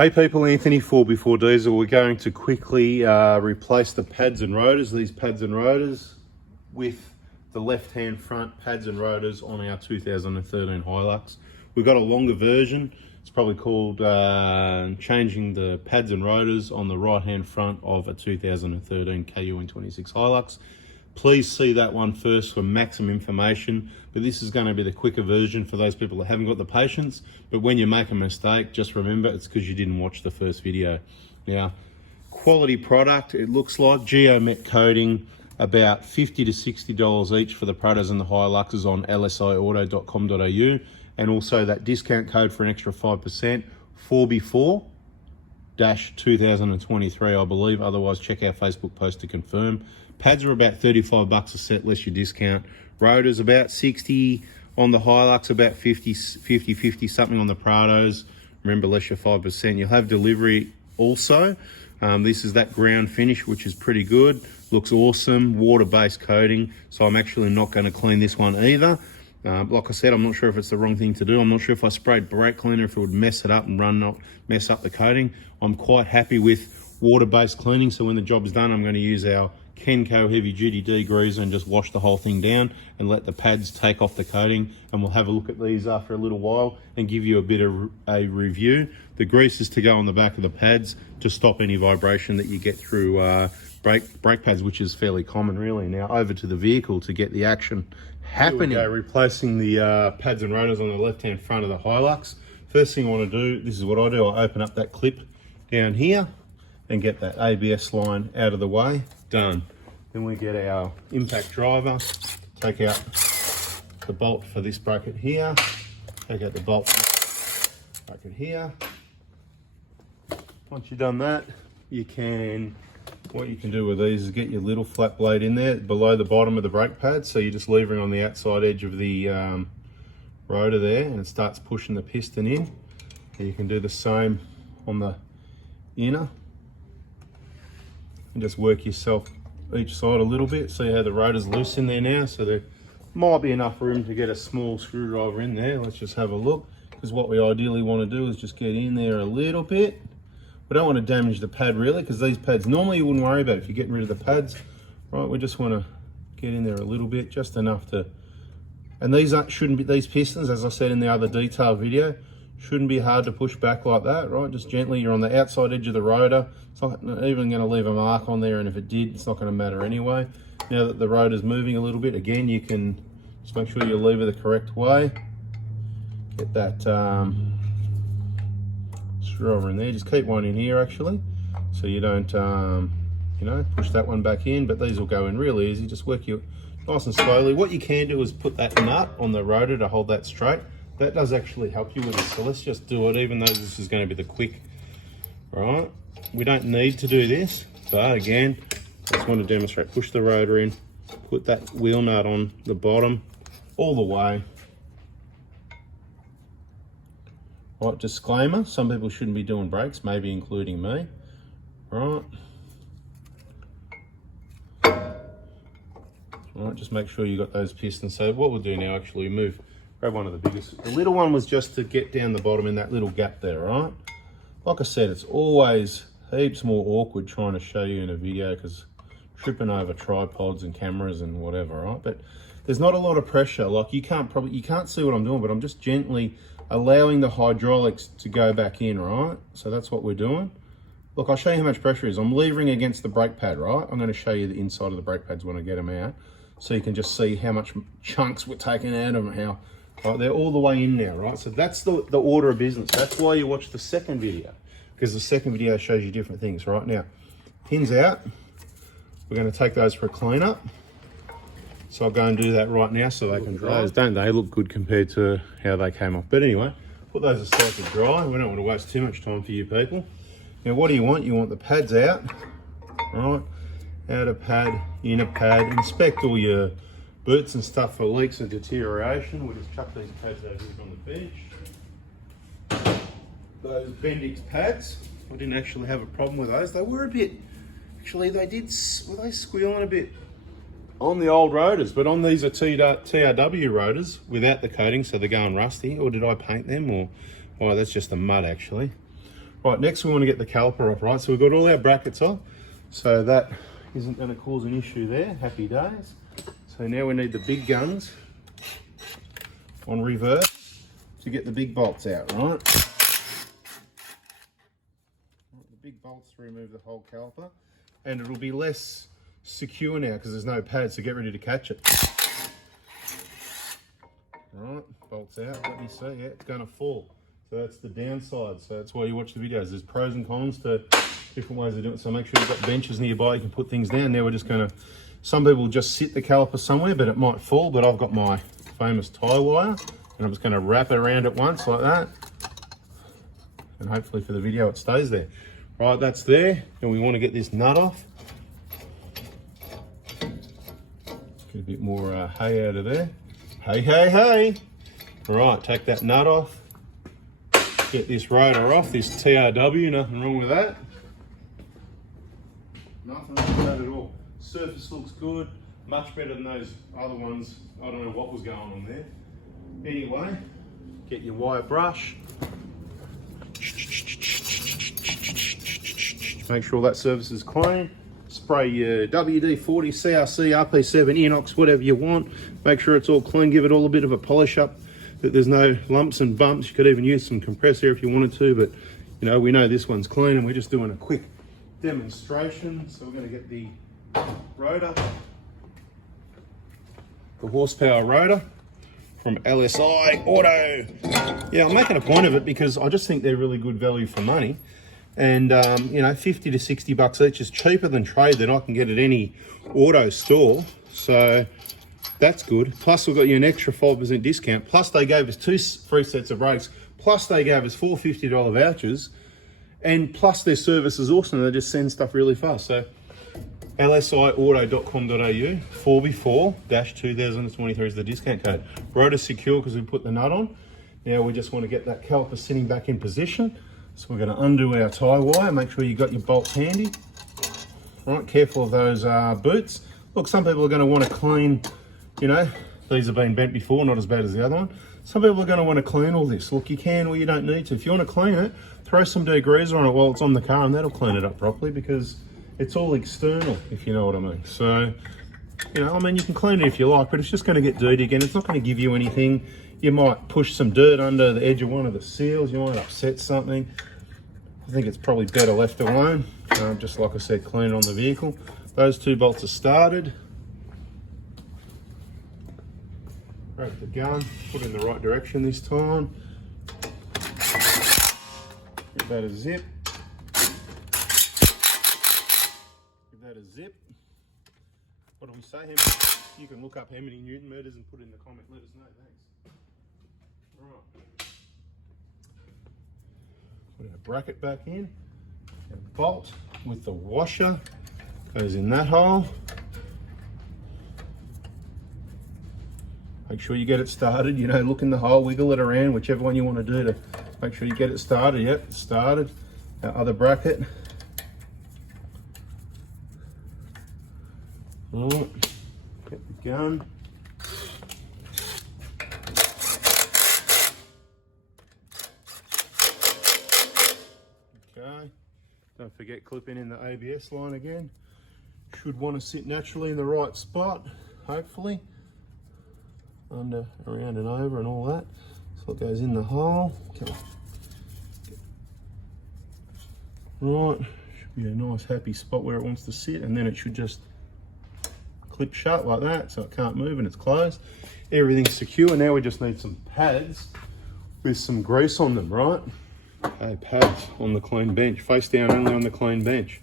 Hey people, Anthony 4x4 Diesel. We're going to quickly replace the pads and rotors, these pads and rotors, with the left-hand front pads and rotors on our 2013 Hilux. We've got a longer version. It's probably called changing the pads and rotors on the right-hand front of a 2013 Kun26r Hilux. Please see that one first for maximum information, but this is going to be the quicker version for those people that haven't got the patience. But when you make a mistake, just remember it's because you didn't watch the first video. Now, quality product, it looks like geomet coating, about $50 to $60 each for the Prados and the Hiluxes on lsiauto.com.au, and also that discount code for an extra 5%, 4B4-2023, I believe. Otherwise, check our Facebook post to confirm. Pads are about 35 bucks a set, less your discount. Rotors about 60 on the Hilux, about 50 something on the Prados. Remember, less your 5%. You'll have delivery also. This is that ground finish, which is pretty good. Looks awesome, water-based coating. So I'm actually not going to clean this one either. Like I said, I'm not sure if it's the wrong thing to do. I'm not sure if I sprayed brake cleaner, if it would mess it up and mess up the coating. I'm quite happy with water-based cleaning. So when the job is done, I'm going to use our Kenco heavy duty degreaser and just wash the whole thing down and let the pads take off the coating, and we'll have a look at these after a little while and give you a bit of a review. The grease is to go on the back of the pads to stop any vibration that you get through brake pads, which is fairly common really. Now over to the vehicle to get the action happening. Here we go, replacing the pads and rotors on the left hand front of the Hilux. First thing I want to do, this is what I do, I open up that clip down here and get that ABS line out of the way. Done. Then we get our impact driver, take out the bolt for this bracket here, take out the bolt bracket here. Once you've done that, what you can do with these is get your little flat blade in there below the bottom of the brake pad, so you're just levering on the outside edge of the rotor there, and it starts pushing the piston in. And you can do the same on the inner. And just work yourself each side a little bit. See how the rotor's loose in there now, so there might be enough room to get a small screwdriver in there. Let's just have a look, because what we ideally want to do is just get in there a little bit. We don't want to damage the pad really, because these pads normally you wouldn't worry about if you're getting rid of the pads, right? We just want to get in there a little bit, just enough to, and these shouldn't be, these pistons, as I said in the other detail video, shouldn't be hard to push back like that, right? Just gently, you're on the outside edge of the rotor. It's not even going to leave a mark on there, and if it did, it's not going to matter anyway. Now that the rotor's moving a little bit, again, you can just make sure you lever the correct way. Get that screwdriver in there. Just keep one in here actually, so you don't, you know, push that one back in, but these will go in real easy. Just work you nice and slowly. What you can do is put that nut on the rotor to hold that straight. That does actually help you with it, so let's just do it, even though this is going to be the quick, right? We don't need to do this, but again, I just want to demonstrate. Push the rotor in, put that wheel nut on the bottom, all the way. Right, disclaimer, some people shouldn't be doing brakes, maybe including me, right? Right, just make sure you got those pistons. So what we'll do now, actually grab one of the biggest. The little one was just to get down the bottom in that little gap there, right? Like I said, it's always heaps more awkward trying to show you in a video, because tripping over tripods and cameras and whatever, right? But there's not a lot of pressure. Like you can't see what I'm doing, but I'm just gently allowing the hydraulics to go back in, right? So that's what we're doing. Look, I'll show you how much pressure is. I'm levering against the brake pad, right? I'm going to show you the inside of the brake pads when I get them out, so you can just see how much chunks we're taking out of them, how. Right, they're all the way in now, right? So that's the order of business. That's why you watch the second video, because the second video shows you different things. Right now, pins out. We're going to take those for a clean up. So I'll go and do that right now so they can dry. Those, don't they look good compared to how they came off? But anyway, put those aside to dry. We don't want to waste too much time for you people. Now what do you want? You want the pads out, right? Outer pad, inner pad. Inspect all your boots and stuff for leaks and deterioration. We'll just chuck these pads over here on the bench. Those Bendix pads, I didn't actually have a problem with those. They were a bit, actually were they squealing a bit on the old rotors, but on these are TRW rotors without the coating, so they're going rusty. Or did I paint them? Or, oh, that's just the mud actually. Right, next we want to get the caliper off, right? So we've got all our brackets off, so that isn't going to cause an issue there. Happy days. So now we need the big guns on reverse to get the big bolts out, right? The big bolts to remove the whole caliper, and it'll be less secure now because there's no pad, so get ready to catch it. Right, bolts out, let me see, yeah, it's going to fall. So that's the downside, so that's why you watch the videos. There's pros and cons to different ways of doing it, so make sure you've got benches nearby, you can put things down. Now we're just going to, some people just sit the caliper somewhere, but it might fall, but I've got my famous tie wire, and I'm just going to wrap it around at once like that, and hopefully for the video it stays there. Right, that's there, and we want to get this nut off. Get a bit more hay out of there. Hey, hey, hey! Right, take that nut off. Get this rotor off, this TRW, nothing wrong with that. Nothing wrong with that at all. Surface looks good, much better than those other ones. I don't know what was going on there. Anyway, get your wire brush. Make sure that surface is clean. Spray your WD-40, CRC, RP7, inox, whatever you want. Make sure it's all clean, give it all a bit of a polish up, that there's no lumps and bumps. You could even use some compressor if you wanted to, but you know, we know this one's clean and we're just doing a quick demonstration. So we're going to get the rotor, the horsepower rotor from LSI Auto. Yeah, I'm making a point of it because I just think they're really good value for money. And you know, 50 to 60 bucks each is cheaper than trade that I can get at any auto store. So that's good. Plus we've got you an extra 5% discount. Plus they gave us 2 free sets of brakes. Plus they gave us 4 $50 vouchers. And plus their service is awesome. They just send stuff really fast. So lsiauto.com.au 4B4-2023 is the discount code. Rotor secure because we put the nut on. Now we just want to get that caliper sitting back in position. So we're going to undo our tie wire. Make sure you got your bolts handy. Right, careful of those boots. Look, some people are going to want to clean, you know, these have been bent before, not as bad as the other one. Some people are going to want to clean all this. Look, you can or you don't need to. If you want to clean it, throw some degreaser on it while it's on the car and that'll clean it up properly because it's all external, if you know what I mean. So, you know, I mean, you can clean it if you like, but it's just going to get dirty again. It's not going to give you anything. You might push some dirt under the edge of one of the seals. You might upset something. I think it's probably better left alone. Just like I said, clean it on the vehicle. Those 2 bolts are started. Grab the gun, put it in the right direction this time. Give that a zip. Give that a zip. What do we say, Hemmy? You can look up how many Newton meters and put it in the comment. Let us know, thanks. Right. Put our bracket back in. Our bolt with the washer goes in that hole. Make sure you get it started, you know, look in the hole, wiggle it around, whichever one you want to do to make sure you get it started. Yep, it's started. Our other bracket. Right, get the gun. Okay, don't forget clipping in the ABS line again. Should want to sit naturally in the right spot, hopefully. Under, around and over and all that. So it goes in the hole. Okay. Right, should be a nice happy spot where it wants to sit, and then it should just clip shut like that so it can't move and it's closed. Everything's secure. Now we just need some pads with some grease on them, right? Okay, pads on the clean bench. Face down only on the clean bench.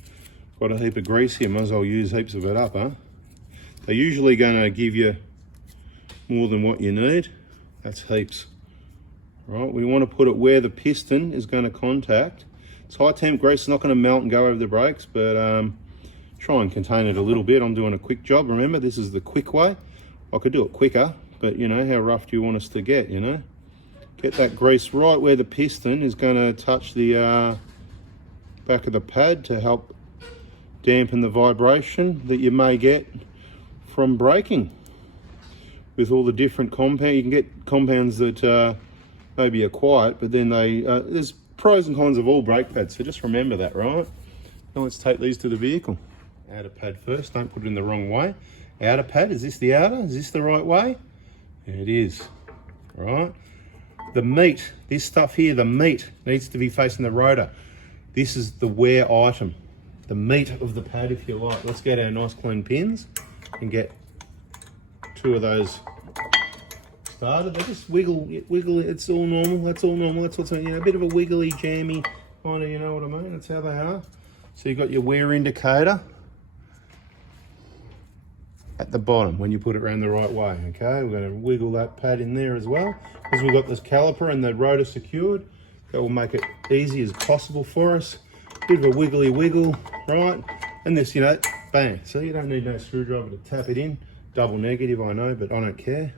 Got a heap of grease here, might as well use heaps of it up, huh? They're usually gonna give you more than what you need. That's heaps. Right, we want to put it where the piston is going to contact. It's high temp grease, it's not going to melt and go over the brakes, but try and contain it a little bit. I'm doing a quick job. Remember, this is the quick way. I could do it quicker, but you know, how rough do you want us to get, you know? Get that grease right where the piston is going to touch the back of the pad to help dampen the vibration that you may get from braking. With all the different compounds, you can get compounds that maybe are quiet, but then they there's pros and cons of all brake pads, so just remember that, right? Now let's take these to the vehicle. Outer pad first, don't put it in the wrong way. Outer pad, is this the outer? Is this the right way? Yeah, it is, right? The meat, this stuff here, the meat needs to be facing the rotor. This is the wear item, the meat of the pad, if you like. Let's get our nice clean pins and get 2 of those started. They just wiggle, it's all normal, that's all normal. That's what's, you know, a bit of a wiggly, jammy, kind of, you know what I mean? That's how they are. So you've got your wear indicator at the bottom when you put it around the right way, okay? We're going to wiggle that pad in there as well. Because we've got this caliper and the rotor secured, that will make it easy as possible for us. Bit of a wiggly wiggle, right? And this, you know, bang. So you don't need no screwdriver to tap it in. Double negative, I know, but I don't care.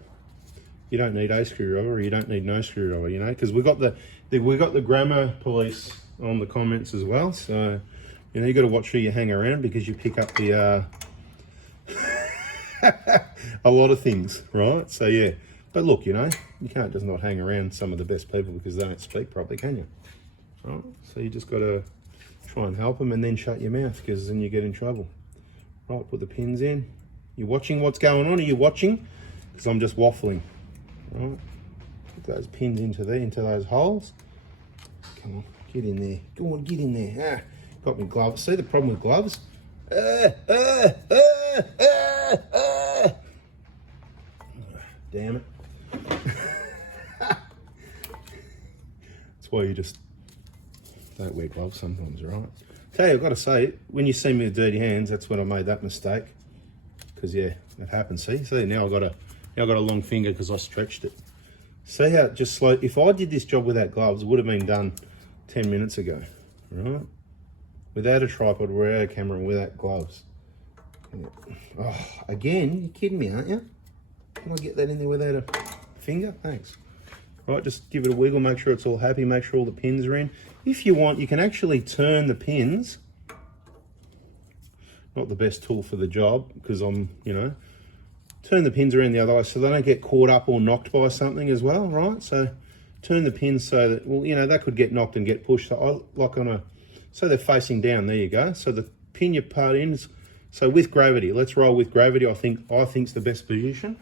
You don't need a screwdriver, or you don't need no screwdriver, you know, because we got the grammar police on the comments as well. So, you know, you got to watch who you hang around, because you pick up the a lot of things, right? So yeah, but look, you know, you can't just not hang around some of the best people because they don't speak properly, can you? Right? So you just got to try and help them, and then shut your mouth, because then you get in trouble. Right, put the pins in. You watching what's going on? Are you watching? Because I'm just waffling. Right, put those pins into those holes. Come on, get in there. Go on, get in there. Got me gloves. See the problem with gloves? Damn it. That's why you just don't wear gloves sometimes, right? Tell you, I've got to say, when you see me with dirty hands, that's when I made that mistake. Because yeah, it happens. See, now I've got a long finger because I stretched it. See how it just slow. If I did this job without gloves, it would have been done 10 minutes ago, right? Without a tripod, without a camera, and without gloves. Oh, again, you're kidding me, aren't you? Can I get that in there without a finger? Thanks. Right, just give it a wiggle, make sure it's all happy, make sure all the pins are in. If you want, you can actually turn the pins. Not the best tool for the job, because I'm, you know, turn the pins around the other way so they don't get caught up or knocked by something as well, right? So turn the pins so that, well, you know, that could get knocked and get pushed. So so they're facing down, there you go. So the pin you part in is, so with gravity, let's roll with gravity. I think's the best position.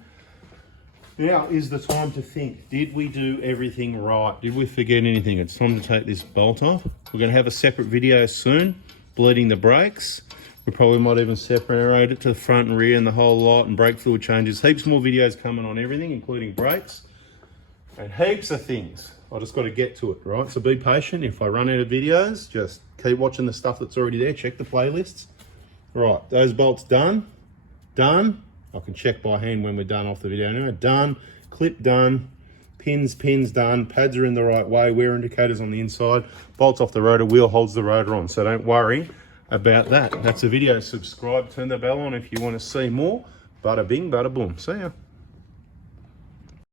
Now is the time to think, did we do everything right? Did we forget anything? It's time to take this bolt off. We're going to have a separate video soon, bleeding the brakes. We probably might even separate it to the front and rear and the whole lot, and brake fluid changes. Heaps more videos coming on everything, including brakes and heaps of things. I just got to get to it, right? So be patient. If I run out of videos, just keep watching the stuff that's already there. Check the playlists. Right, those bolts done. Done. I can check by hand when we're done off the video anyway. Done. Clip done. Pins done. Pads are in the right way. Wear indicators on the inside. Bolts off the rotor. Wheel holds the rotor on. So don't worry about that. That's a video. Subscribe. Turn the bell on if you want to see more. Bada bing, bada boom. See ya.